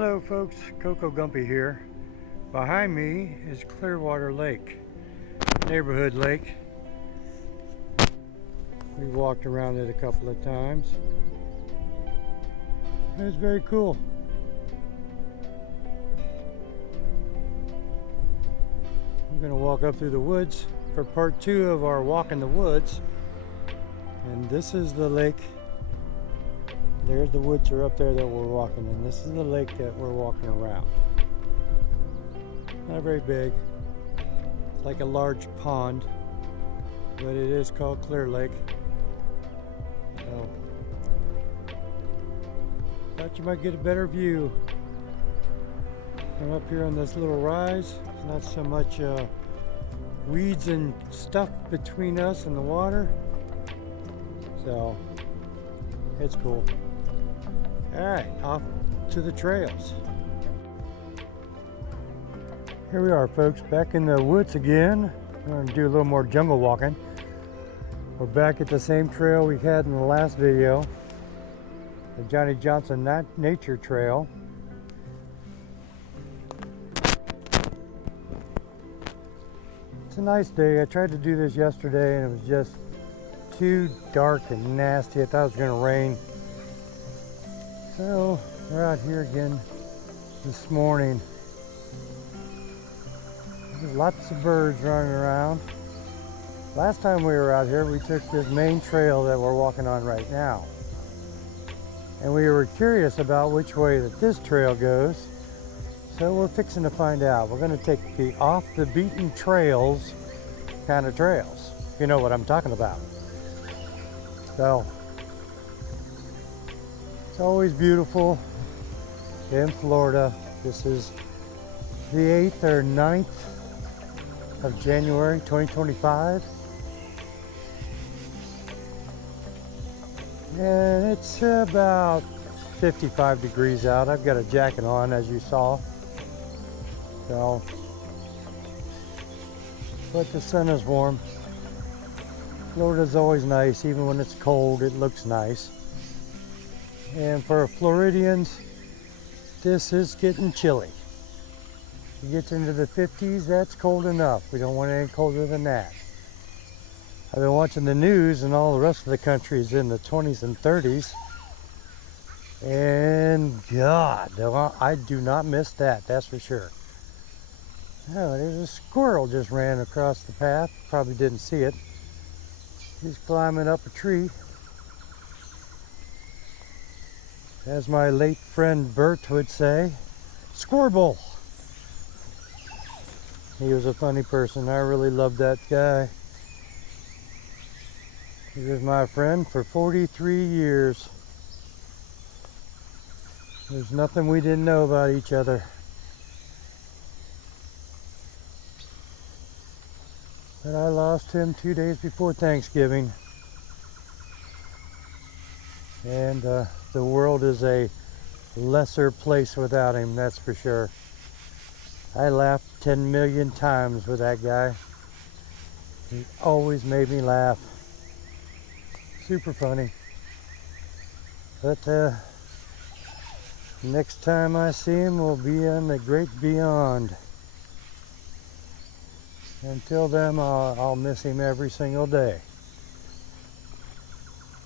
Hello folks, Coco Gumpy here. Behind me is Clearwater Lake, neighborhood lake. We walked around it a couple of times. It was very cool. I'm going to walk up through the woods for part 2 of our walk in the woods. And this is the lake. There's the woods are up there that we're walking in. This is the lake that we're walking around. Not very big. It's like a large pond, but it is called Clear Lake. So, thought you might get a better view from up here on this little rise. There's not so much weeds and stuff between us and the water. So, it's cool. Alright, off to the trails. Here we are, folks, back in the woods again. We're going to do a little more jungle walking. We're back at the same trail we had in the last video, the Johnny Johnson Nature Trail. It's a nice day. I tried to do this yesterday and it was just too dark and nasty. I thought it was going to rain. So we're out here again this morning. There's lots of birds running around. Last time we were out here, we took this main trail that we're walking on right now. And we were curious about which way that this trail goes. So we're fixing to find out. We're going to take the off the beaten trails kind of trails. If you know what I'm talking about. So, it's always beautiful in Florida. This is the 8th or 9th of January 2025. And it's about 55 degrees out. I've got a jacket on, as you saw. So, but the sun is warm. Florida's always nice. Even when it's cold, it looks nice. And for Floridians, this is getting chilly. It gets into the 50s, that's cold enough. We don't want any colder than that. I've been watching the news and all the rest of the country is in the 20s and 30s. And God, I do not miss that, that's for sure. Oh, there's a squirrel just ran across the path. Probably didn't see it. He's climbing up a tree. As my late friend Bert would say, Squirble. He was a funny person. I really loved that guy. He was my friend for 43 years. There's nothing we didn't know about each other. But I lost him 2 days before Thanksgiving. And the world is a lesser place without him, that's for sure. I laughed 10 million times with that guy. He always made me laugh. Super funny. But next time I see him will be in the great beyond. Until then, I'll miss him every single day.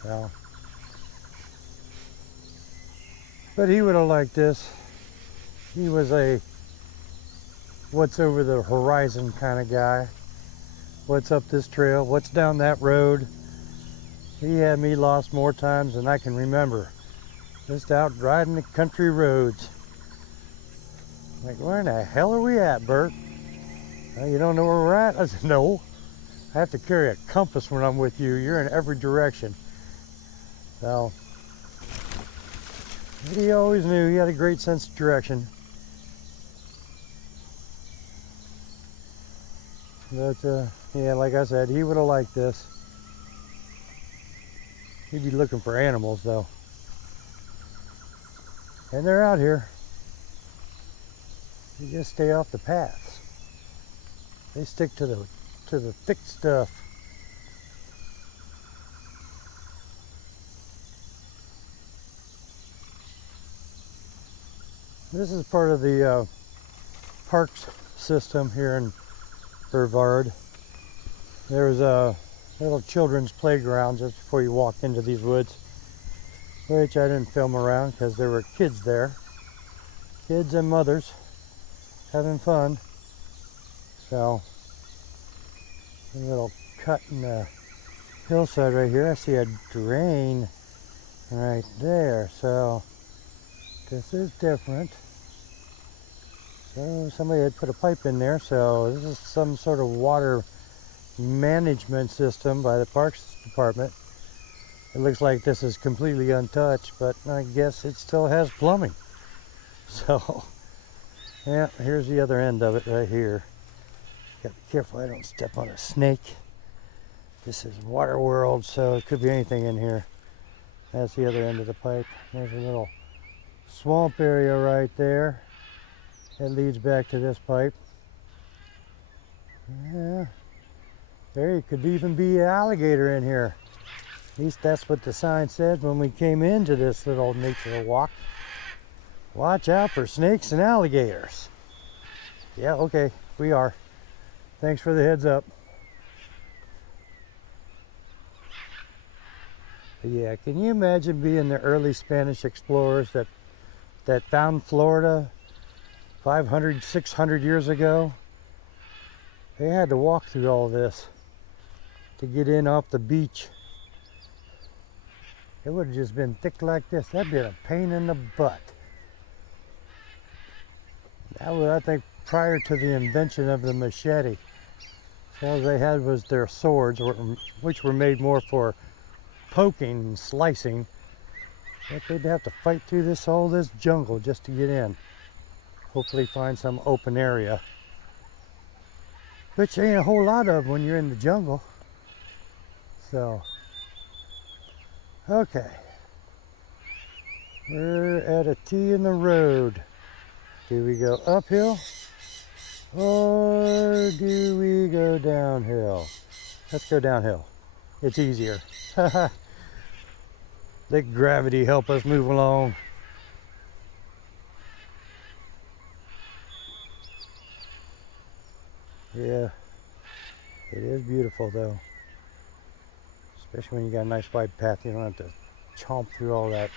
Well, but he would have liked this. He was a what's over the horizon kind of guy. What's up this trail? What's down that road? He had me lost more times than I can remember. Just out riding the country roads. Like, where in the hell are we at, Bert? You don't know where we're at? I said, no. I have to carry a compass when I'm with you. You're in every direction. So, he always knew. He had a great sense of direction. But, yeah, like I said, he would have liked this. He'd be looking for animals, though. And they're out here. You just stay off the paths. They stick to the thick stuff. This is part of the parks system here in Brevard. There's a little children's playground just before you walk into these woods, which I didn't film around because there were kids there. Kids and mothers having fun. So, a little cut in the hillside right here. I see a drain right there. So, this is different. So, somebody had put a pipe in there. So, this is some sort of water management system by the Parks Department. It looks like this is completely untouched, but I guess it still has plumbing. So, yeah, here's the other end of it right here. Gotta be careful I don't step on a snake. This is Water World, so it could be anything in here. That's the other end of the pipe. There's a little swamp area right there. It leads back to this pipe. Yeah. There could even be an alligator in here. At least that's what the sign said when we came into this little nature walk. Watch out for snakes and alligators. Yeah, okay, we are. Thanks for the heads up. But yeah, can you imagine being the early Spanish explorers that found Florida 500, 600 years ago? They had to walk through all this to get in off the beach. It would have just been thick like this. That'd been a pain in the butt. That was, I think, prior to the invention of the machete. So all they had was their swords, which were made more for poking and slicing. But they'd have to fight through all this jungle just to get in. Hopefully find some open area. Which ain't a whole lot of when you're in the jungle. So, okay. We're at a T in the road. Do we go uphill or do we go downhill? Let's go downhill. It's easier. Let gravity help us move along. Yeah, it is beautiful though. Especially when you got a nice wide path, you don't have to chomp through all that.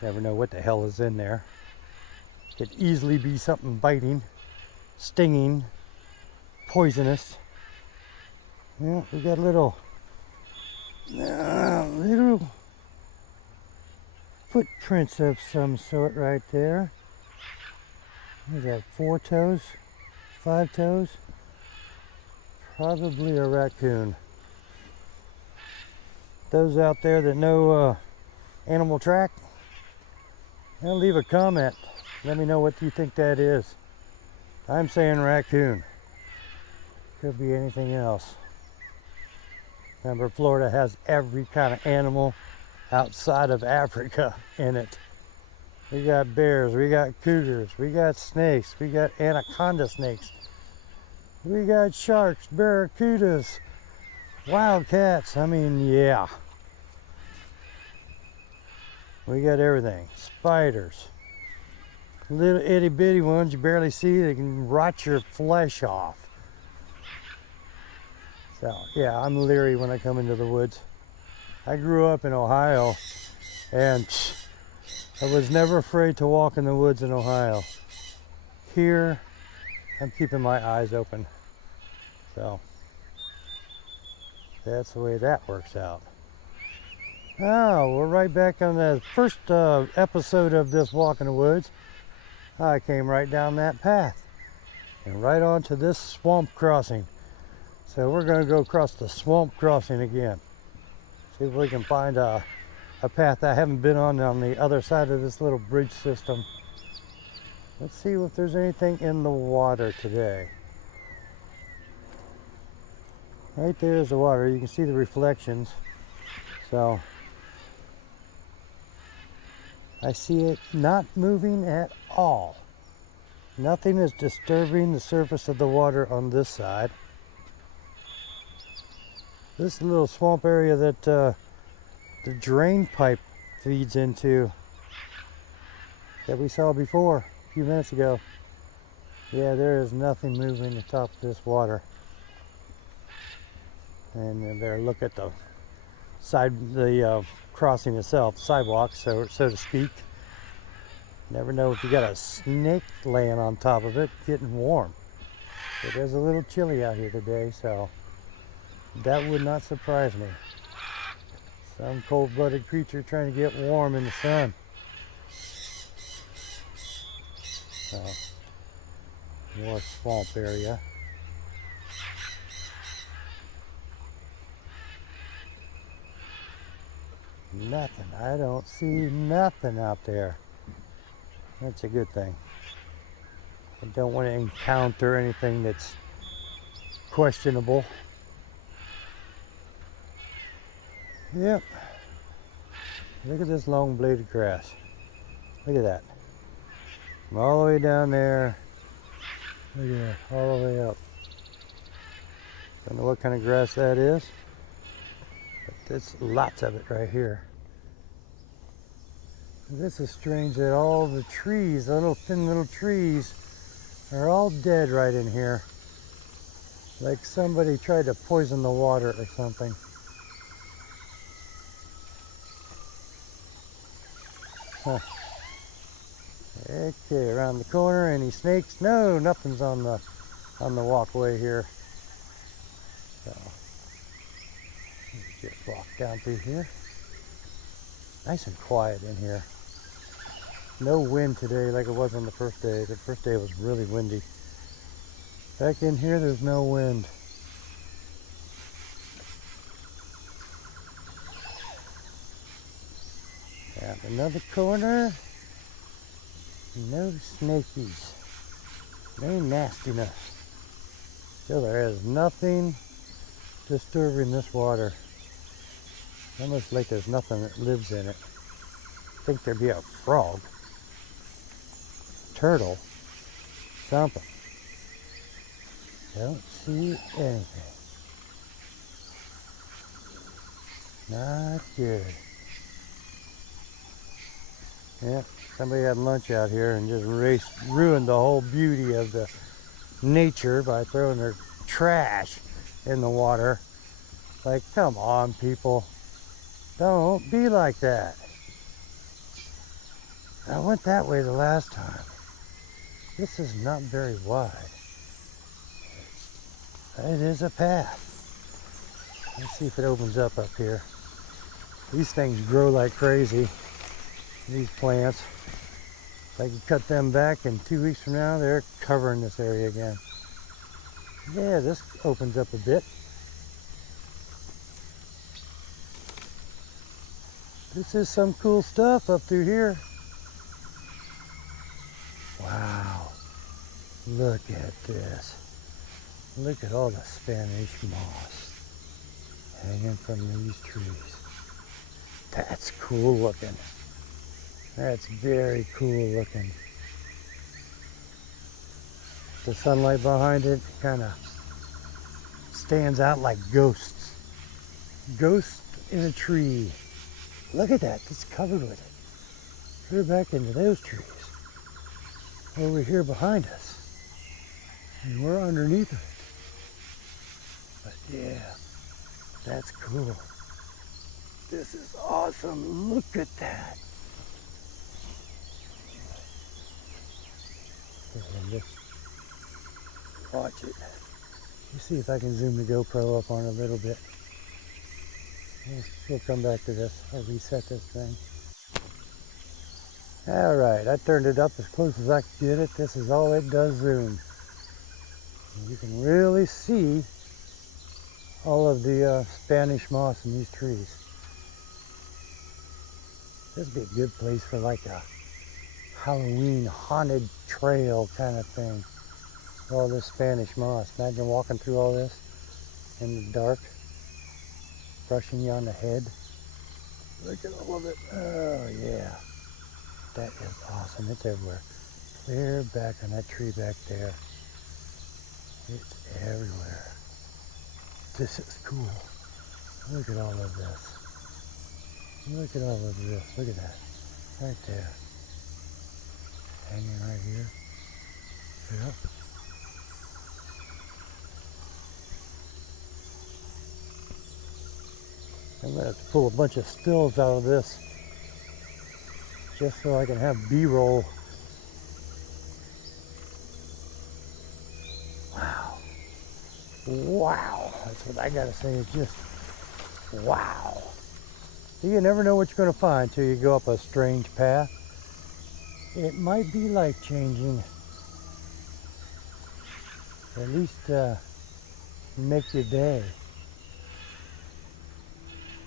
Never know what the hell is in there. Could easily be something biting, stinging, poisonous. Yeah, we got little footprints of some sort right there. What is that, 4 toes? 5 toes? Probably a raccoon. Those out there that know Animal Track, well, leave a comment. Let me know what you think that is. I'm saying raccoon. Could be anything else. Remember, Florida has every kind of animal outside of Africa in it. We got bears, we got cougars, we got snakes, we got anaconda snakes. We got sharks, barracudas, wildcats. I mean, yeah. We got everything. Spiders. Little itty bitty ones you barely see, they can rot your flesh off. So, yeah, I'm leery when I come into the woods. I grew up in Ohio, and I was never afraid to walk in the woods in Ohio. Here, I'm keeping my eyes open. So, that's the way that works out. Oh, we're right back on the first episode of this Walk in the Woods. I came right down that path and right onto this swamp crossing. So we're going to go across the swamp crossing again. See if we can find a path I haven't been on the other side of this little bridge system. Let's see if there's anything in the water today. Right there is the water. You can see the reflections. So I see it not moving at all. Nothing is disturbing the surface of the water on this side. This little swamp area that the drain pipe feeds into that we saw before a few minutes ago. Yeah, there is nothing moving the top of this water. And you better look at the crossing itself, sidewalk, so to speak. Never know if you got a snake laying on top of it, getting warm. It is a little chilly out here today, so that would not surprise me. Some cold-blooded creature trying to get warm in the sun. So, more swamp area. Nothing. I don't see nothing out there. That's a good thing. I don't want to encounter anything that's questionable. Yep. Look at this long bladed grass. Look at that. From all the way down there. Look at that. All the way up. Don't know what kind of grass that is. But there's lots of it right here. This is strange that all the trees, the little thin little trees, are all dead right in here. Like somebody tried to poison the water or something. Huh. Okay, around the corner, any snakes? No, nothing's on the walkway here. So, just walk down through here. Nice and quiet in here. No wind today like it was on the first day. The first day was really windy. Back in here, there's no wind. Down another corner. No snakies. No nastiness. Still, there is nothing disturbing this water. Almost like there's nothing that lives in it. I think there'd be a frog, turtle, something. Don't see anything. Not good. Yeah, somebody had lunch out here and just ruined the whole beauty of the nature by throwing their trash in the water. Like, come on, people. Don't be like that. I went that way the last time. This is not very wide. It is a path. Let's see if it opens up here. These things grow like crazy. These plants. If I can cut them back, and 2 weeks from now, they're covering this area again. Yeah, this opens up a bit. This is some cool stuff up through here. Wow. Look at this. Look at all the Spanish moss hanging from these trees. That's cool looking. That's very cool looking. The sunlight behind it kind of stands out like ghosts. Ghosts in a tree. Look at that, it's covered with it. Clear back into those trees. Over here behind us. And we're underneath of it. But yeah, that's cool. This is awesome, look at that. And just watch it. Let's see if I can zoom the GoPro up on it a little bit. We'll come back to this. I'll reset this thing. Alright, I turned it up as close as I could get it. This is all it does zoom. And you can really see all of the Spanish moss in these trees. This would be a good place for like a Halloween haunted trail kind of thing. All this Spanish moss. Imagine walking through all this in the dark, brushing you on the head. Look at all of it. Oh yeah, that is awesome. It's everywhere. Clear back on that tree back there. It's everywhere. This is cool. Look at all of this. Look at all of this. Look at that. Right there. here. Yeah. I'm going to have to pull a bunch of stills out of this just so I can have B-roll. Wow. Wow. That's what I got to say is just wow. See, you never know what you're going to find till you go up a strange path. It might be life-changing. At least make your day.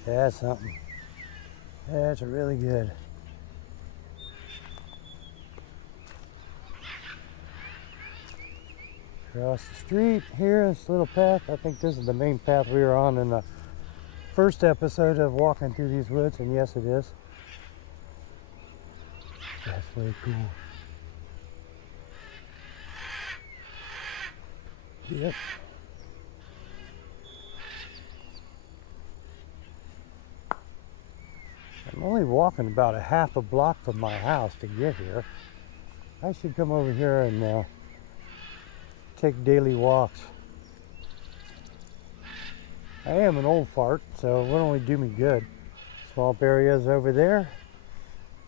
That's something. That's really good. Across the street here, this little path. I think this is the main path we were on in the first episode of walking through these woods, and yes, it is. That's very cool. Yep. I'm only walking about a half a block from my house to get here. I should come over here and take daily walks. I am an old fart, so it would only do me good. Swamp areas over there.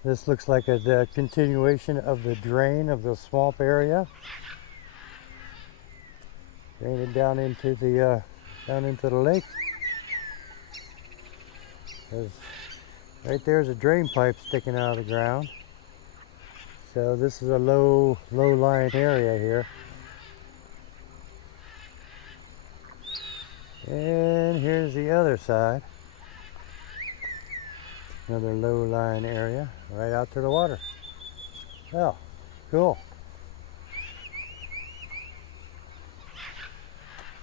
This looks like the continuation of the drain of the swamp area. Draining down into the lake. Right there's a drain pipe sticking out of the ground. So this is a low-lying area here. And here's the other side. Another low-lying area right out to the water. Oh, cool.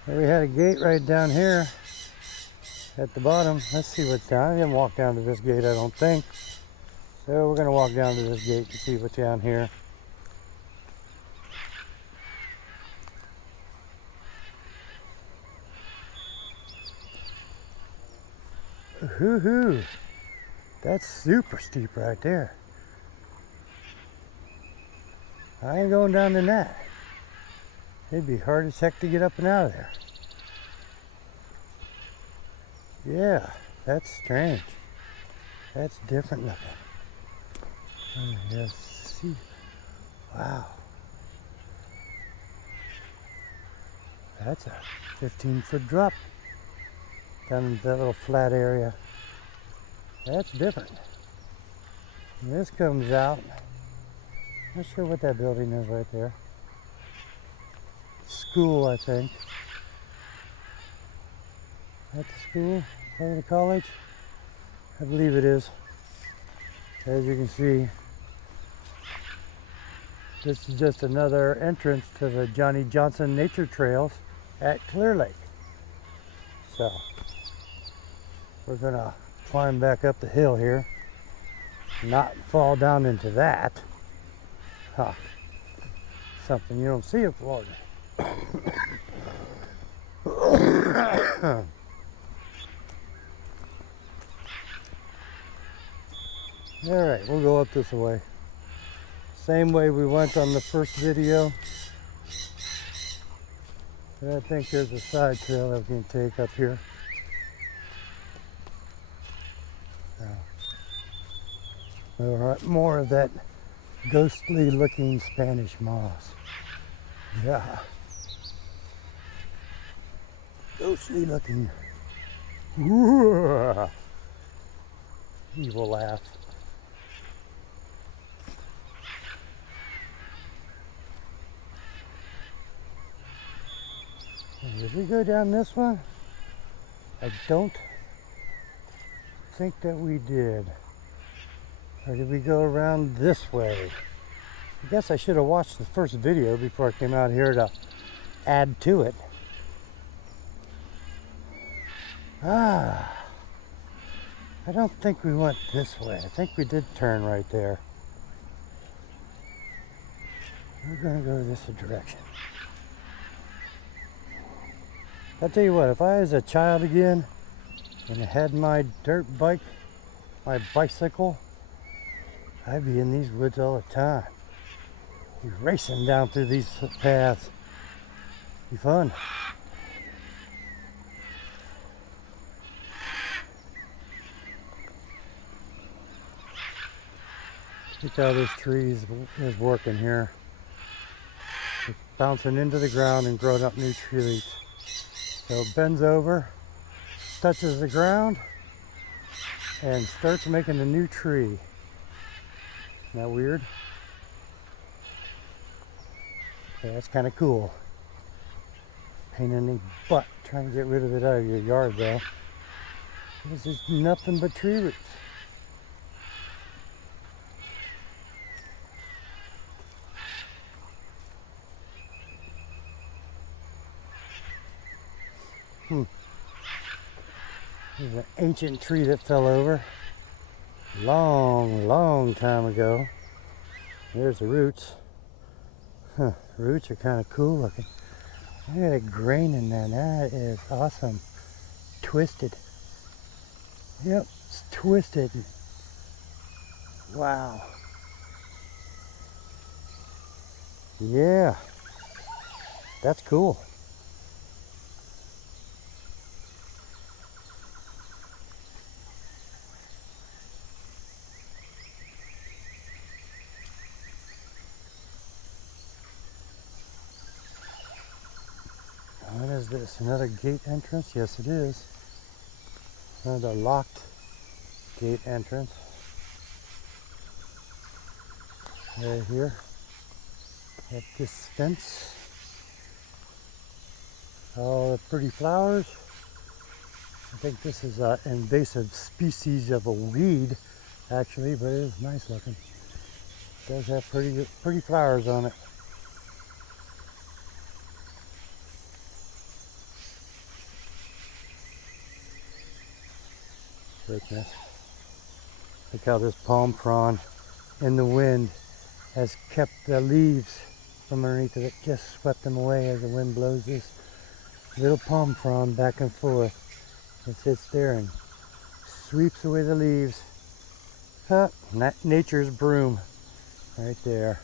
And we had a gate right down here at the bottom. Let's see what's down. I didn't walk down to this gate, I don't think. So we're going to walk down to this gate to see what's down here. Hoo-hoo! That's super steep right there. I ain't going down in that. It'd be hard as heck to get up and out of there. Yeah, that's strange. That's different looking. Oh, yes, see. Wow. That's a 15-foot drop down into that little flat area. That's different. And this comes out. Not sure what that building is right there. School, I think. At the school, part of the college. I believe it is. As you can see, this is just another entrance to the Johnny Johnson Nature Trails at Clear Lake. So, we're gonna climb back up the hill here, not fall down into that. Huh. Something you don't see in Florida. Alright, we'll go up this way. Same way we went on the first video. And I think there's a side trail that we can take up here. More of that ghostly looking Spanish moss. Yeah. Ghostly looking. Ooh. Evil laugh. And did we go down this one? I don't think that we did. Or did we go around this way? I guess I should have watched the first video before I came out here to add to it. I don't think we went this way. I think we did turn right there. We're gonna go this direction. I'll tell you what, if I was a child again and I had my dirt bike, my bicycle, I'd be in these woods all the time. Be racing down through these paths. Be fun. Look how this tree is working here. It's bouncing into the ground and growing up new tree leaves. So it bends over, touches the ground, and starts making a new tree. Isn't that weird? Yeah, that's kind of cool. Pain in the butt trying to get rid of it out of your yard though. This is nothing but tree roots. There's an ancient tree that fell over long time ago. There's the roots. Huh, roots are kind of cool looking. Look at the grain in there. That is awesome. Twisted. Yep, it's twisted. Wow. Yeah, that's cool. What is this? Another gate entrance? Yes, it is. Another locked gate entrance. Right here. At this fence. All the pretty flowers. I think this is an invasive species of a weed, actually, but it is nice looking. It does have pretty flowers on it. Goodness. Look how this palm frond in the wind has kept the leaves from underneath it. It just swept them away as the wind blows this little palm frond back and forth. It sits there and sweeps away the leaves. Huh, nature's broom right there.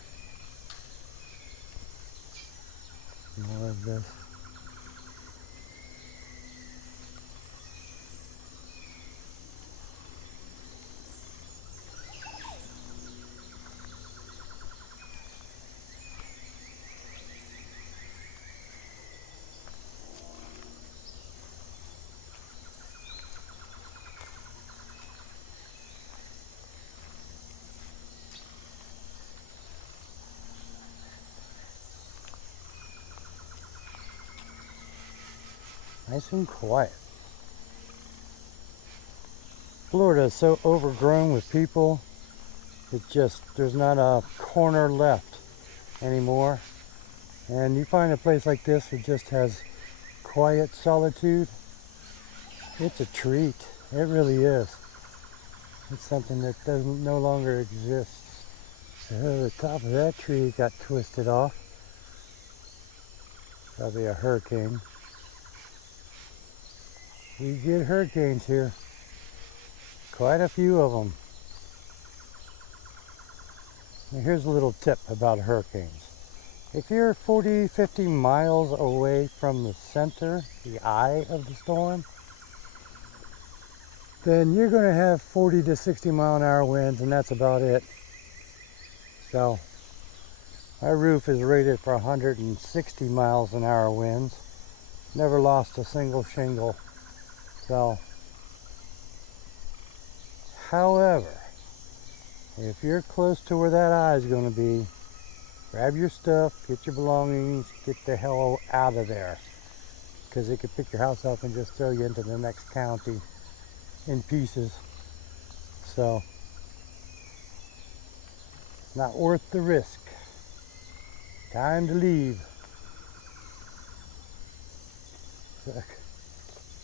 More of this. Nice and quiet. Florida is so overgrown with people. There's not a corner left anymore. And you find a place like this that just has quiet solitude. It's a treat. It really is. It's something that no longer exists. Oh, the top of that tree got twisted off. Probably a hurricane. We get hurricanes here. Quite a few of them. Now here's a little tip about hurricanes. If you're 40, 50 miles away from the center, the eye of the storm, then you're going to have 40 to 60 mile an hour winds, and that's about it. So my roof is rated for 160 miles an hour winds. Never lost a single shingle. So, however, if you're close to where that eye is going to be, grab your stuff, get your belongings, get the hell out of there. Because it could pick your house up and just throw you into the next county in pieces. So, it's not worth the risk. Time to leave. Look,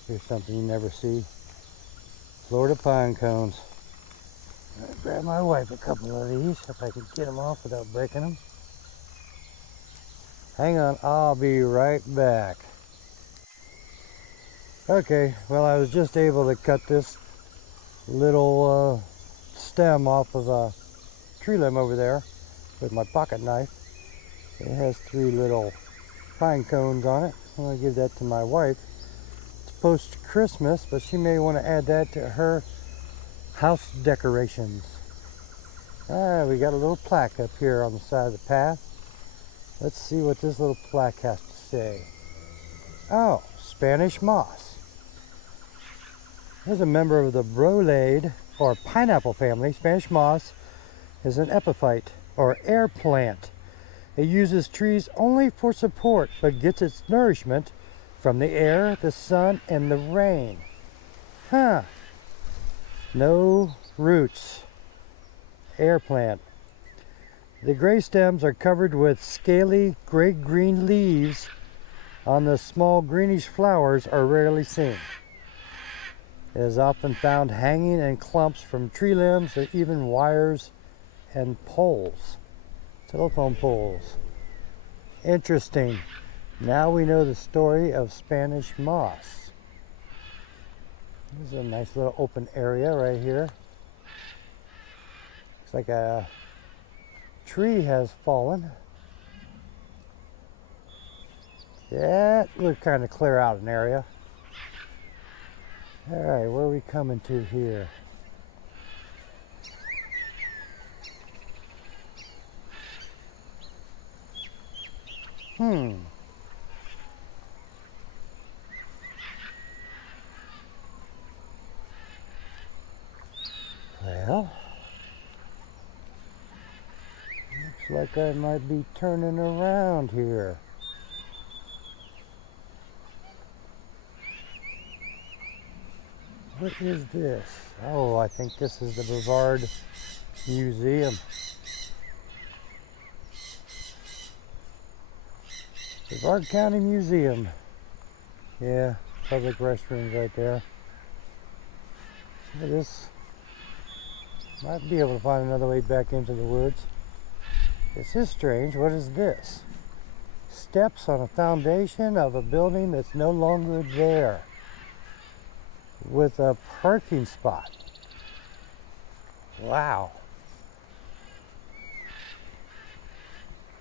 here's something you never see. Florida pine cones. I'll grab my wife a couple of these if I can get them off without breaking them. Hang on, I'll be right back. Okay, well, I was just able to cut this little stem off of a tree limb over there with my pocket knife. It has 3 little pine cones on it. I'm going to give that to my wife. It's post-Christmas, but she may want to add that to her house decorations. We got a little plaque up here on the side of the path. Let's see what this little plaque has to say. Oh, Spanish moss. Here's a member of the brolade or pineapple family. Spanish moss is an epiphyte or air plant. It uses trees only for support, but gets its nourishment from the air, the sun, and the rain. Huh. No roots. Air plant. The gray stems are covered with scaly gray-green leaves. On the small greenish flowers are rarely seen. It is often found hanging in clumps from tree limbs or even wires and poles. Telephone poles. Interesting. Now we know the story of Spanish moss. This is a nice little open area right here. Looks like a tree has fallen. That would kind of clear out an area. All right, where are we coming to here? Well, looks like I might be turning around here. What is this? Oh, I think this is the Brevard Museum. Brevard County Museum. Yeah, public restrooms right there. So this might be able to find another way back into the woods. This is strange. What is this? Steps on a foundation of a building that's no longer there, with a parking spot. Wow.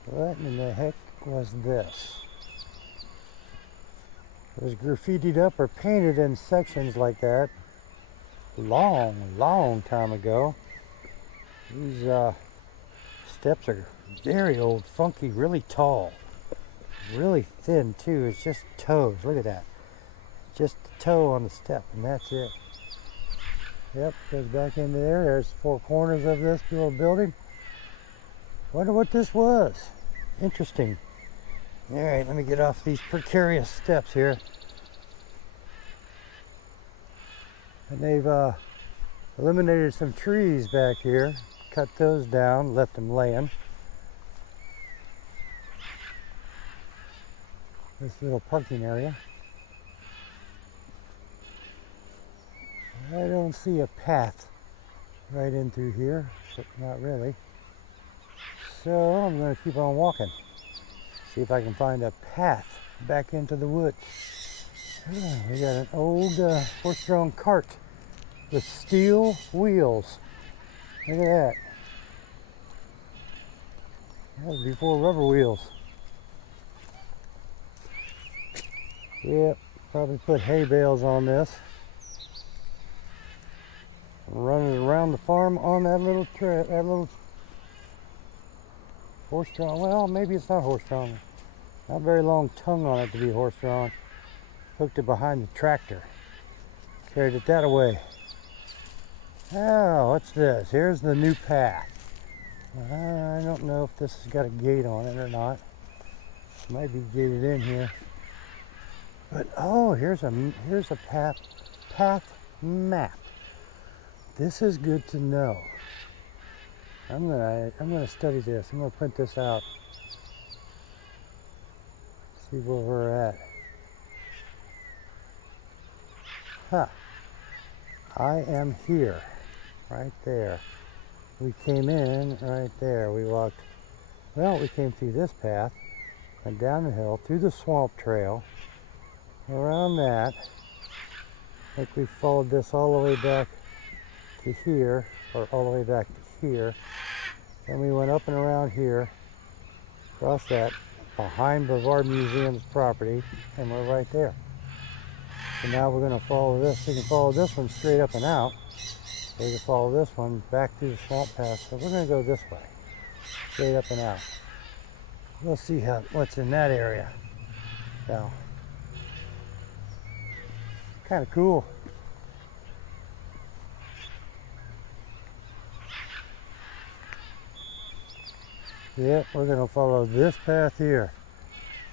What in the heck was this? It was graffitied up or painted in sections like that long time ago. These steps are very old, funky, really tall, really thin too. It's just toes. Look at that. Just the toe on the step, and that's it. Yep, goes back into there. There's 4 corners of this little building. Wonder what this was. Interesting. All right, let me get off these precarious steps here. And they've eliminated some trees back here, cut those down, left them laying. This little parking area. I don't see a path right in through here, but not really. So I'm going to keep on walking. See if I can find a path back into the woods. Oh, we got an old horse-drawn cart with steel wheels. Look at that. That was before rubber wheels. Yep, probably put hay bales on this. Running around the farm on that little horse-drawn. Well, maybe it's not horse-drawn. Not very long tongue on it to be horse-drawn. Hooked it behind the tractor. Carried it that away. Oh, what's this? Here's the new path. I don't know if this has got a gate on it or not. It might be gated in here. But oh, here's a path map. This is good to know. I'm gonna study this. I'm gonna print this out. See where we're at. Huh. I am here. Right there. We came in right there. We walked, well, we came through this path, went down the hill, through the swamp trail, around that. I think we followed this all the way back to here, or all the way back to here. Then we went up and around here, Across that behind Brevard Museum's property, and we're right there. So now we're going to follow this. We can follow this one straight up and out. We can follow this one back through the swamp path. So we're going to go this way, straight up and out. We'll see what's in that area. Now, kind of cool. Yeah, we're going to follow this path here.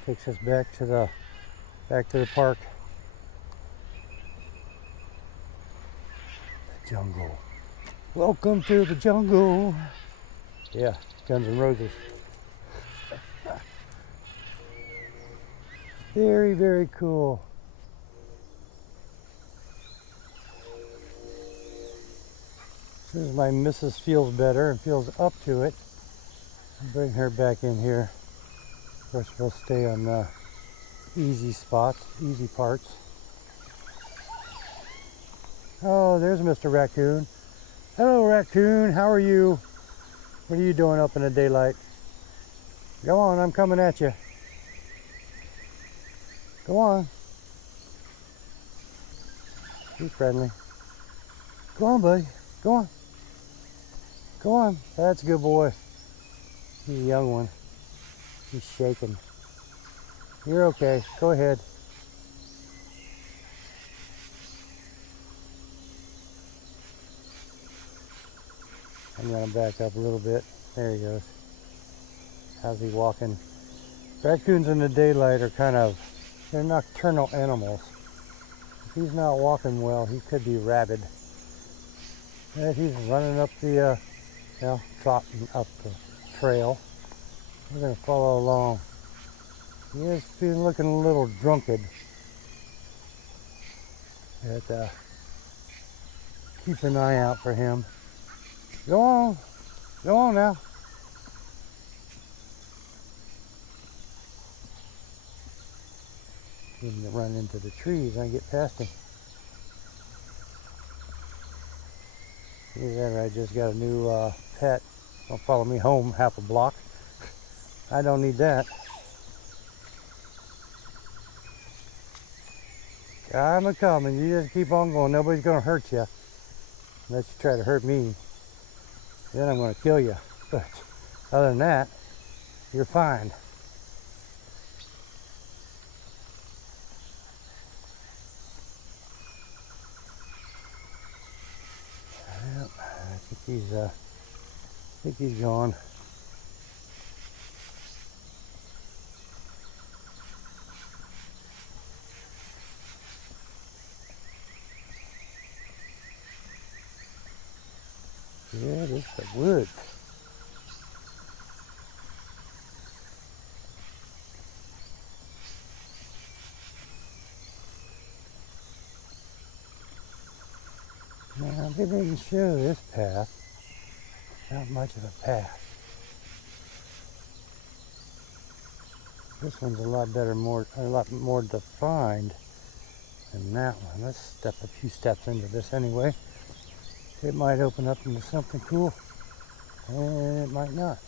Takes us back to the park. The jungle. Welcome to the jungle. Yeah, Guns N' Roses. Very, very cool. As soon as my missus feels better and feels up to it, I'll bring her back in here. Of course, we'll stay on the easy spots, easy parts. Oh, there's Mr. Raccoon. Hello, Raccoon. How are you? What are you doing up in the daylight? Go on, I'm coming at you. Go on. He's friendly. Go on, buddy. Go on. Go on. That's a good boy. He's a young one. He's shaking. You're okay. Go ahead. I'm going to back up a little bit. There he goes. How's he walking? Raccoons in the daylight are they're nocturnal animals. If he's not walking well, he could be rabid. And he's running up trotting up the trail. We're going to follow along. He is looking a little drunken. But, keep an eye out for him. Go on. Go on now. Need to run into the trees and get past him. Either that or I just got a new pet. Don't follow me home half a block. I don't need that. I'm a-coming. You just keep on going. Nobody's going to hurt you. Unless you try to hurt me. Then I'm going to kill you. But other than that, you're fine. Yep, I think he's gone. Yeah, this is the woods. Now, they didn't show this path. Not much of a path. This one's a lot more defined than that one. Let's step a few steps into this anyway. It might open up into something cool, and it might not.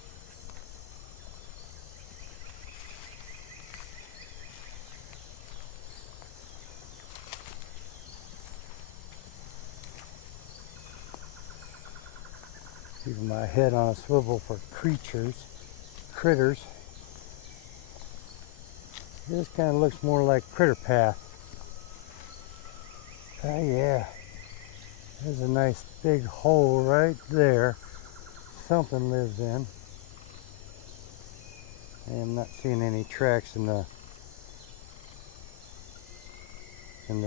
Keeping my head on a swivel for critters. This kind of looks more like Critter Path. Oh yeah, there's a nice big hole right there. Something lives in. I'm not seeing any tracks in the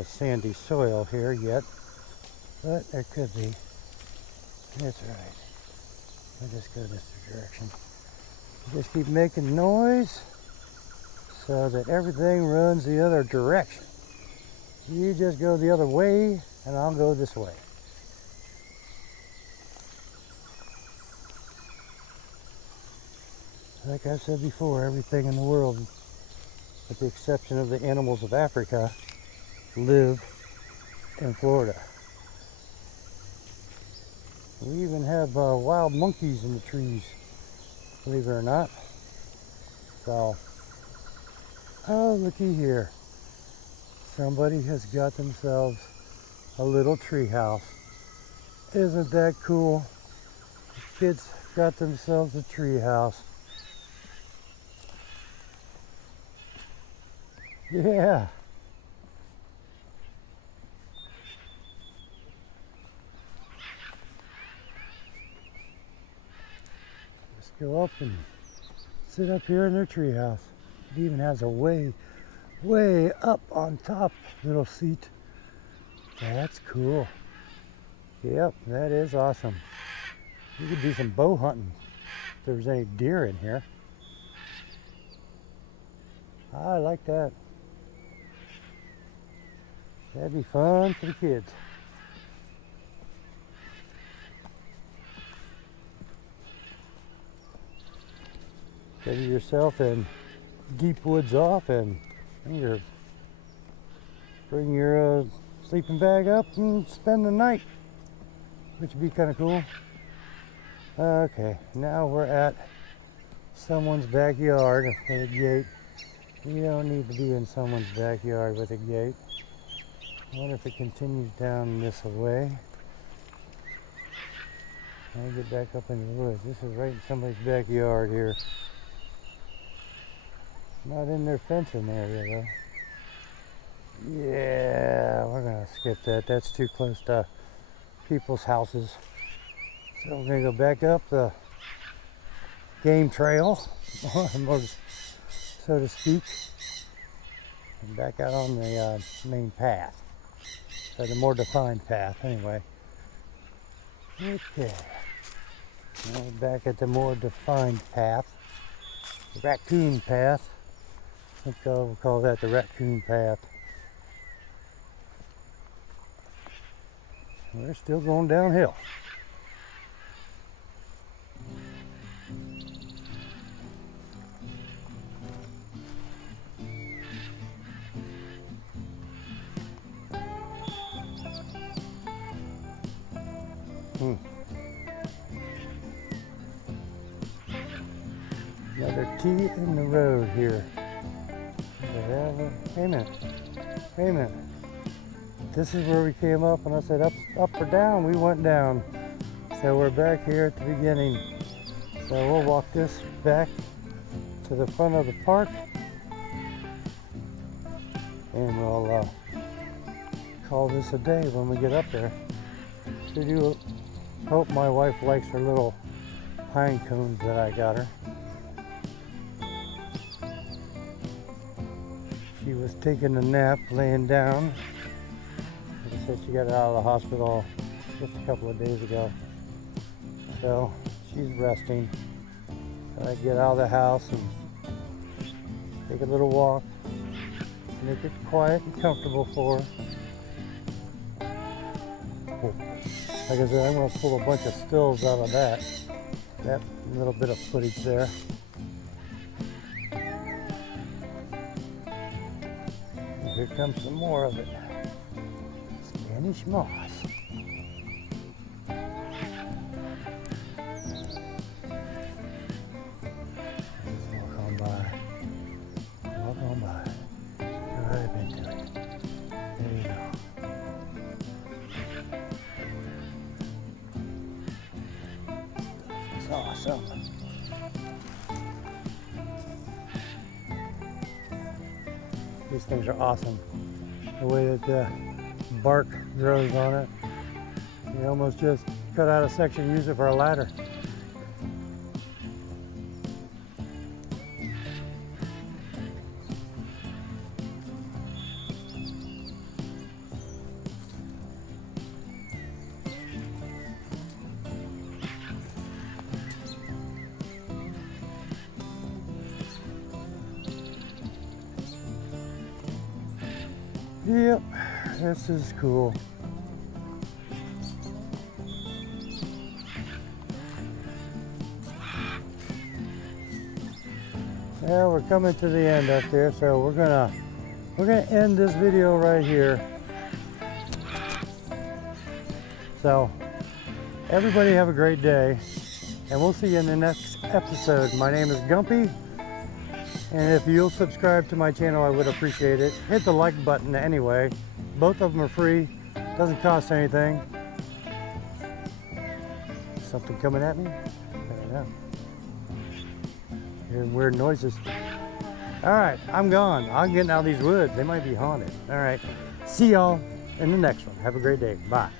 sandy soil here yet, but there could be. That's right. I'll just go this direction. Just keep making noise so that everything runs the other direction. You just go the other way and I'll go this way. Like I said before, everything in the world, with the exception of the animals of Africa, live in Florida. We even have wild monkeys in the trees, believe it or not. So, oh, looky here. Somebody has got themselves a little tree house. Isn't that cool? The kids got themselves a tree house. Yeah. Just go up and sit up here in their tree house. It even has a way up on top little seat. That's cool. Yep, that is awesome. You could do some bow hunting if there's any deer in here. I like that. That'd be fun for the kids. Get yourself in deep woods off and bring your sleeping bag up and spend the night, which would be kind of cool. Okay, now we're at someone's backyard with a gate. You don't need to be in someone's backyard with a gate. I wonder if it continues down this way. I get back up in the woods. This is right in somebody's backyard here. Not in their fencing area though. Yeah, we're gonna skip that. That's too close to people's houses. So we're gonna go back up the game trail, so to speak, and back out on the main path, or the more defined path anyway. Okay, now we're back at the more defined path, the raccoon path. I think we'll call that the raccoon path. We're still going downhill. Another T in the road here. Wait a minute. This is where we came up, and I said up or down. We went down. So we're back here at the beginning. So we'll walk this back to the front of the park, and we'll call this a day when we get up there. I do hope my wife likes her little pine cones that I got her. She was taking a nap laying down. Like I said, she got out of the hospital just a couple of days ago. So she's resting. I get out of the house and take a little walk, make it quiet and comfortable for her. Like I said, I'm going to pull a bunch of stills out of that little bit of footage there. And here comes some more of it. Spanish moss. Walk on by. Go right into it. There you go. It's awesome. These things are awesome. The way that the bark grows on it. You almost just cut out a section, use it for a ladder. Yep, this is cool. Yeah, we're coming to the end up there, so we're gonna end this video right here. So everybody have a great day, and we'll see you in the next episode. My name is Gumpy, And if you'll subscribe to my channel, I would appreciate it. Hit the like button anyway. Both of them are free. Doesn't cost anything. Something coming at me? I don't know. Hearing weird noises. All right, I'm gone. I'm getting out of these woods. They might be haunted. All right. See y'all in the next one. Have a great day. Bye.